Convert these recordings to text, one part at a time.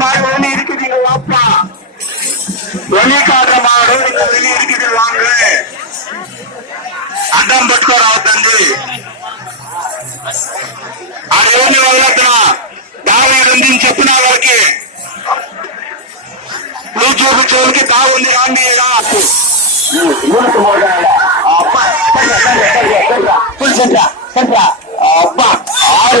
மாடு வெளியே இருக்குதுங்க வாப்பா வெளியே காட்டுற மாடு நீங்க வெளியே இருக்குது வாங்க అడ్డం పట్టుకోరావద్దండి ఆ దేవుని వల్ల దావి ఉందని చెప్పిన వాళ్ళకి నువ్వు చూపించోళ్ళకి బాగుంది రాండి అబ్బా ఆరు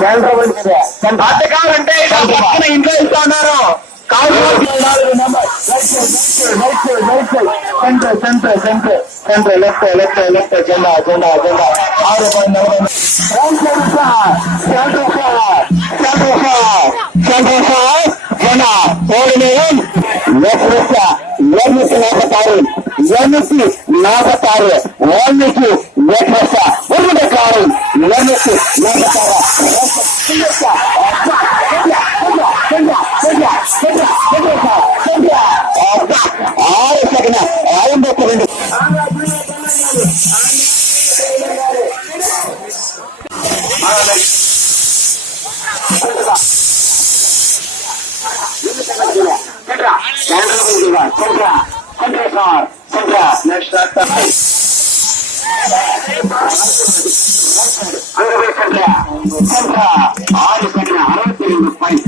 రేఖ అంతకాలంటే పక్కన ఇంట్లో ఇస్తున్నారు కాదు centre centre centre centre left left left జెండా జెండా జెండా ఆరు పైన సెంటర్ సెంటర్ జెండా ఓడినేయం లెఫ్ట్ ఏమిటి నాపతారు ఏమిటి నాపతారు ఓమికి left ఉరుముడకారు Contra, contra, contra, contra, contra, contra, ஆறு பண்ண அறுபத்தி ரெண்டு பாயிண்ட்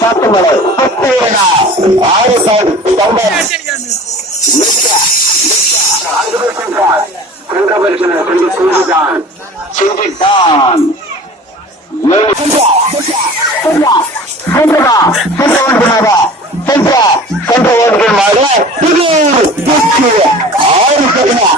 சாத்துமலை பத்து ஆறு பாயிண்ட் செஞ்சிட்டான் கொண்டு ஓடுகிற மாதிரி இது ஆறு சதவீதம்